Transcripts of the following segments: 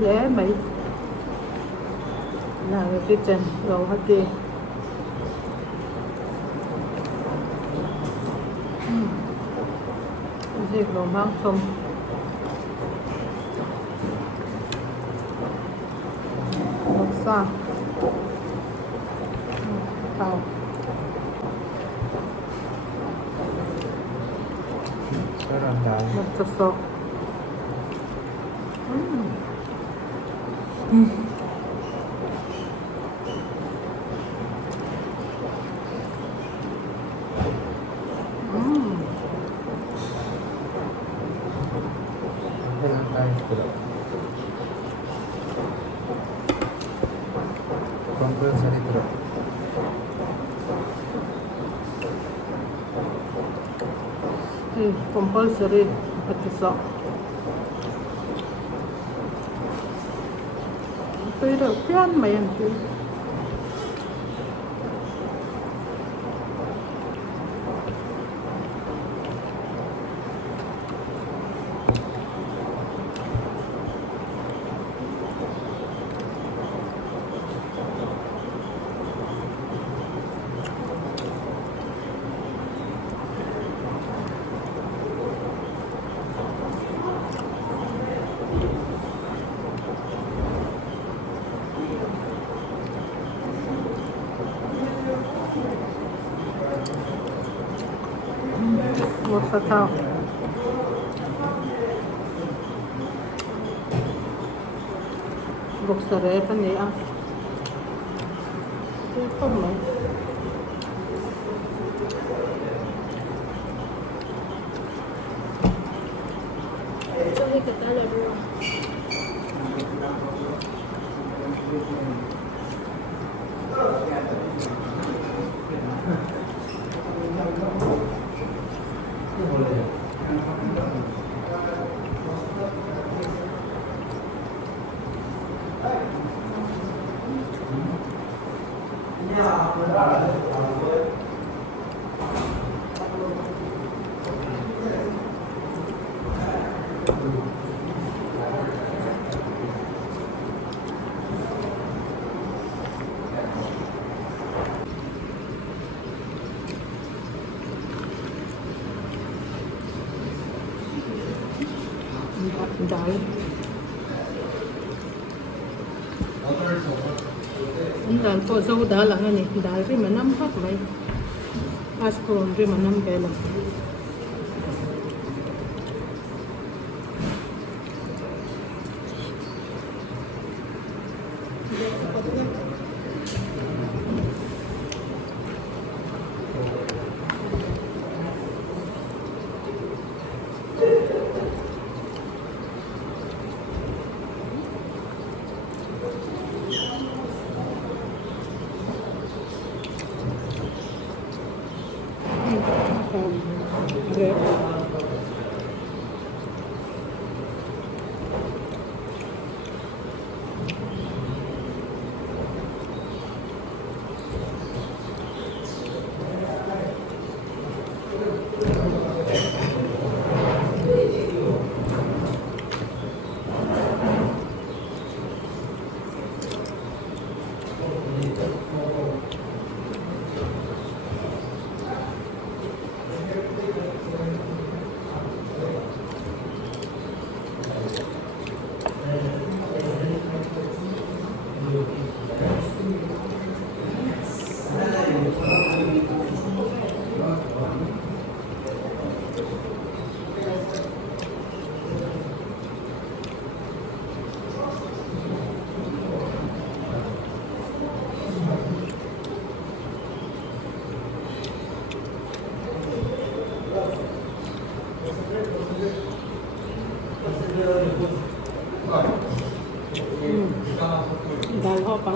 lẽ mày là cái kitchen rồi hết kia. Cái gì rồi mang xong một xa thao 맛있었어. Compulsory 들어. compulsory 맛있어. tôi được quen mày ăn chứ. Một sao thao gục sờ rễ cái này ăn chứ không mấy Sorry, ¿qué tal, everyone? Dal. Dal ko sa dal ang ani dal ri manam hak mai aspron ri manam bela Red. Dal ho pa.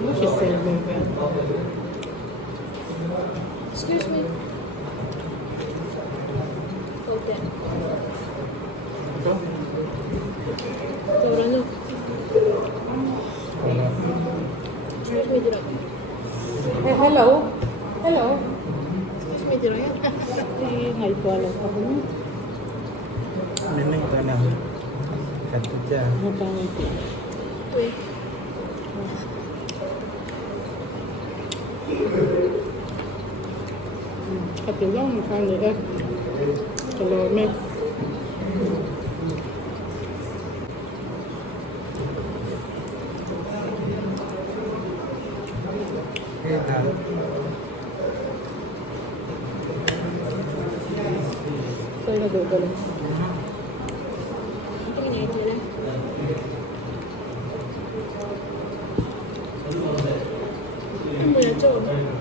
What she said, baby? Excuse me. Okay. Turun. Excuse me, Dira. Hey, hello. Hello. Excuse me, Dira. Ngày qua là không. Neneng tanam kan saja. Matang itu. Wait. Katilang makan ni kalau mix. Dah. Saya dah duduk dalam. Ito ini aja lah. Ang mula, Joe.